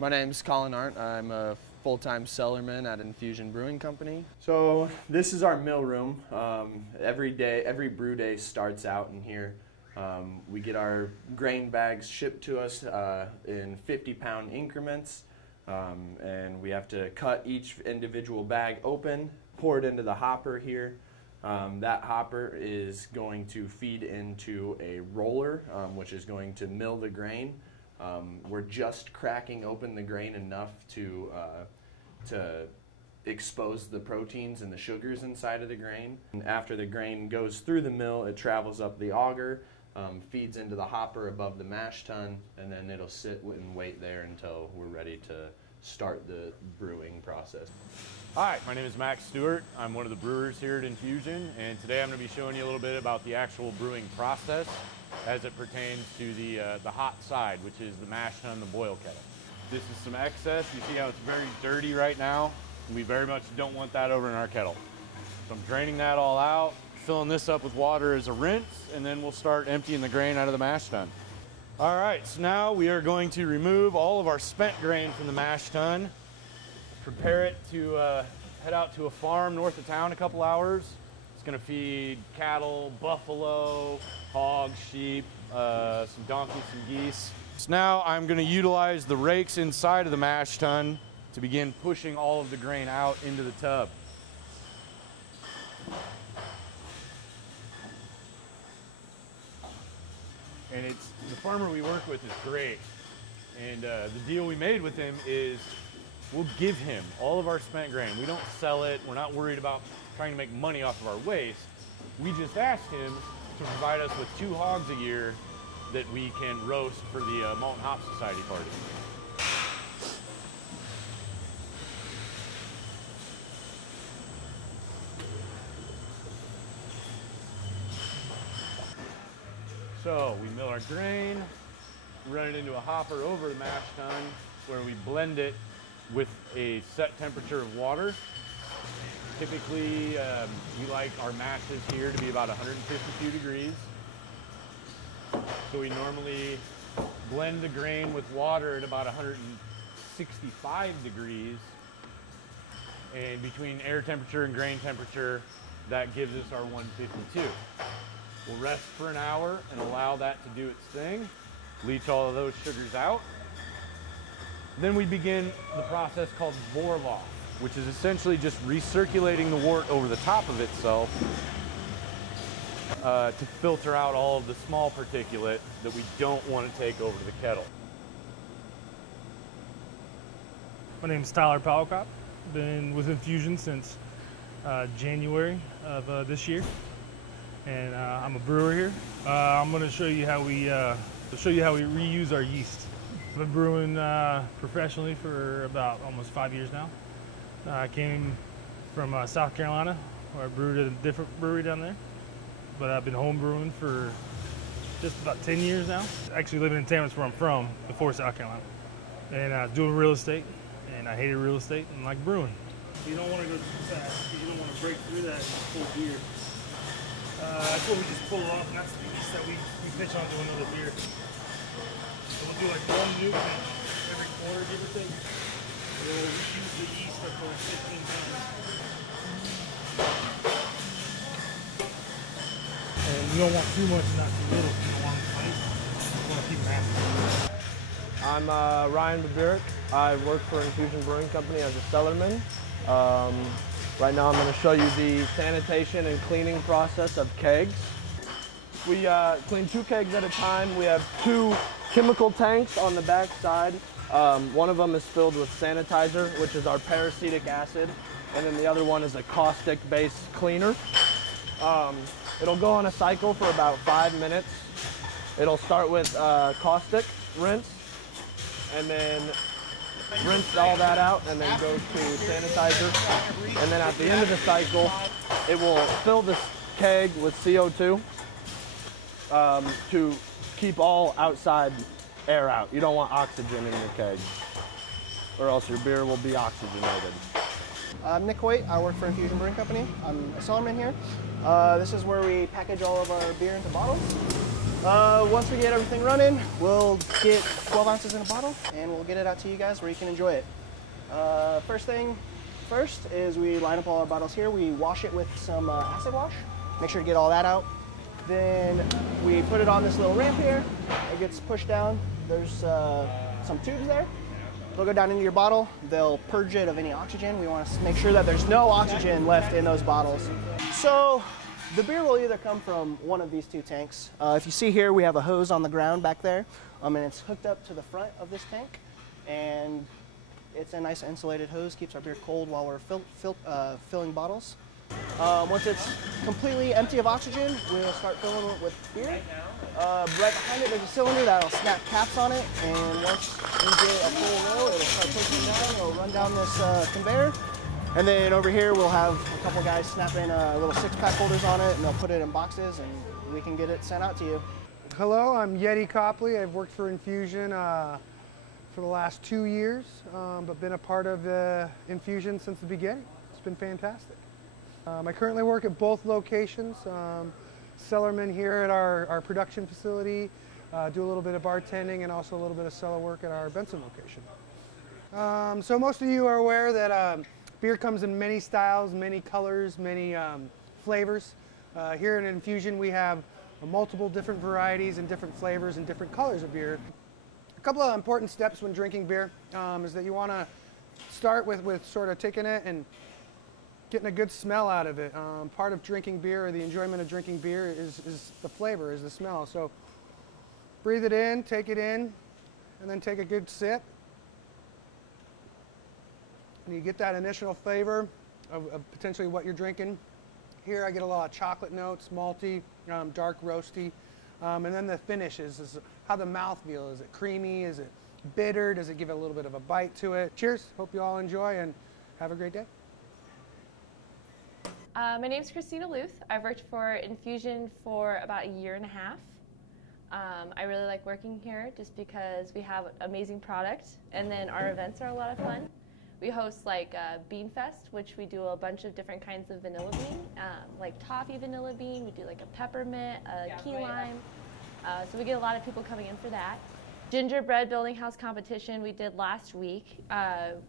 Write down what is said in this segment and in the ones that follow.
My name's Colin Arndt. I'm a full-time cellarman at Infusion Brewing Company. So this is our mill room. Every brew day starts out in here. We get our grain bags shipped to us in 50-pound increments, and we have to cut each individual bag open, pour it into the hopper here. That hopper is going to feed into a roller, which is going to mill the grain. We're just cracking open the grain enough to expose the proteins and the sugars inside of the grain. And after the grain goes through the mill, it travels up the auger, feeds into the hopper above the mash tun, and then it'll sit and wait there until we're ready to start the brewing process. Hi, my name is Max Stewart. I'm one of the brewers here at Infusion, and today I'm going to be showing you a little bit about the actual brewing process as it pertains to the hot side, which is the mash tun, the boil kettle. This is some excess. You see how it's very dirty right now? We very much don't want that over in our kettle. So I'm draining that all out, filling this up with water as a rinse, and then we'll start emptying the grain out of the mash tun. All right, so now we are going to remove all of our spent grain from the mash tun, prepare it to head out to a farm north of town a couple hours. It's going to feed cattle, buffalo, hogs, sheep, some donkeys, some geese. So now I'm going to utilize the rakes inside of the mash tun to begin pushing all of the grain out into the tub. And the farmer we work with is great. And the deal we made with him is we'll give him all of our spent grain. We don't sell it. We're not worried about trying to make money off of our waste. We just asked him to provide us with 2 hogs a year that we can roast for the Malt and Hop Society party. So we mill our grain, run it into a hopper over the mash tun where we blend it with a set temperature of water. Typically, we like our mashes here to be about 152 degrees. So we normally blend the grain with water at about 165 degrees. And between air temperature and grain temperature, that gives us our 152. We'll rest for an hour and allow that to do its thing, leach all of those sugars out. Then we begin the process called bore off, which is essentially just recirculating the wort over the top of itself to filter out all of the small particulate that we don't want to take over to the kettle. My name is Tyler Powellcott. Been with Infusion since January of this year, and I'm a brewer here. I'm going to show you how we reuse our yeast. I've been brewing professionally for about almost 5 years now. I came from South Carolina, where I brewed at a different brewery down there. But I've been home brewing for just about 10 years now. Actually living in Tampa, where I'm from, before South Carolina. And I was doing real estate, and I hated real estate and like brewing. You don't want to go too fast, you don't want to break through that full beer. That's what we just pull off, and that's the yeast that we pitch onto another beer. So we'll do like 1 nuke every quarter, give or take. We'll use the yeast up for 15 times. And you don't want too much, not too little. You don't want it to you want to keep it happy. I'm Ryan Babirick. I work for Infusion Brewing Company as a cellarman. Right now I'm going to show you the sanitation and cleaning process of kegs. We clean 2 kegs at a time. We have 2 chemical tanks on the back side. One of them is filled with sanitizer, which is our peracetic acid, and then the other one is a caustic-based cleaner. It'll go on a cycle for about 5 minutes. It'll start with caustic, rinse, and then rinse all that out, and then go to sanitizer. And then at the end of the cycle, it will fill this keg with CO2 to keep all outside air out. You don't want oxygen in your keg, or else your beer will be oxygenated. I'm Nick Hoyt. I work for Infusion Brewing Company. I'm a cellarman here. This is where we package all of our beer into bottles. Once we get everything running, we'll get 12 ounces in a bottle and we'll get it out to you guys where you can enjoy it. First thing first is we line up all our bottles here. We wash it with some acid wash. Make sure to get all that out. Then we put it on this little ramp here. It gets pushed down. There's some tubes there. They'll go down into your bottle. They'll purge it of any oxygen. We want to make sure that there's no oxygen left in those bottles. So the beer will either come from one of these two tanks. If you see here, we have a hose on the ground back there, and it's hooked up to the front of this tank. And it's a nice insulated hose, keeps our beer cold while we're filling bottles. Once it's completely empty of oxygen, we'll start filling it with beer. Right behind it, there's a cylinder that'll snap caps on it, and once we get a full roll, it'll start pushing down. It'll run down this conveyor, and then over here we'll have a couple guys snapping little six-pack holders on it, and they'll put it in boxes, and we can get it sent out to you. Hello, I'm Yeti Copley. I've worked for Infusion for the last 2 years, but been a part of Infusion since the beginning. It's been fantastic. I currently work at both locations. Cellarman here at our production facility, do a little bit of bartending and also a little bit of cellar work at our Benson location. So most of you are aware that beer comes in many styles, many colors, many flavors. Here in Infusion we have multiple different varieties and different flavors and different colors of beer. A couple of important steps when drinking beer is that you want to start with sort of taking it and getting a good smell out of it. Part of drinking beer, or the enjoyment of drinking beer, is the flavor, is the smell. So breathe it in, take it in, and then take a good sip. And you get that initial flavor of potentially what you're drinking. Here I get a lot of chocolate notes, malty, dark roasty. And then the finish is how the mouth feels. Is it creamy? Is it bitter? Does it give it a little bit of a bite to it? Cheers. Hope you all enjoy and have a great day. My name's Christina Luth. I've worked for Infusion for about 1.5 years. I really like working here just because we have amazing product, and then our events are a lot of fun. We host like Bean Fest, which we do a bunch of different kinds of vanilla bean, like toffee vanilla bean. We do like a peppermint, a key lime. So we get a lot of people coming in for that. Gingerbread building house competition we did last week.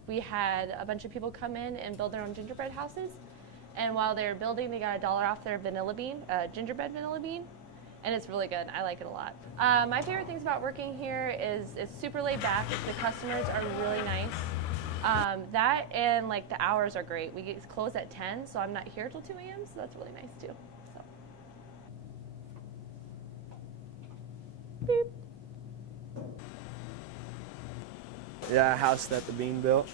We had a bunch of people come in and build their own gingerbread houses. And while they were building, they got $1 off their vanilla bean, gingerbread vanilla bean, and it's really good. I like it a lot. My favorite things about working here is it's super laid back. The customers are really nice. That and like the hours are great. We get closed at 10, so I'm not here till 2 a.m., so that's really nice too. So. Beep. Yeah, a house that the Bean built.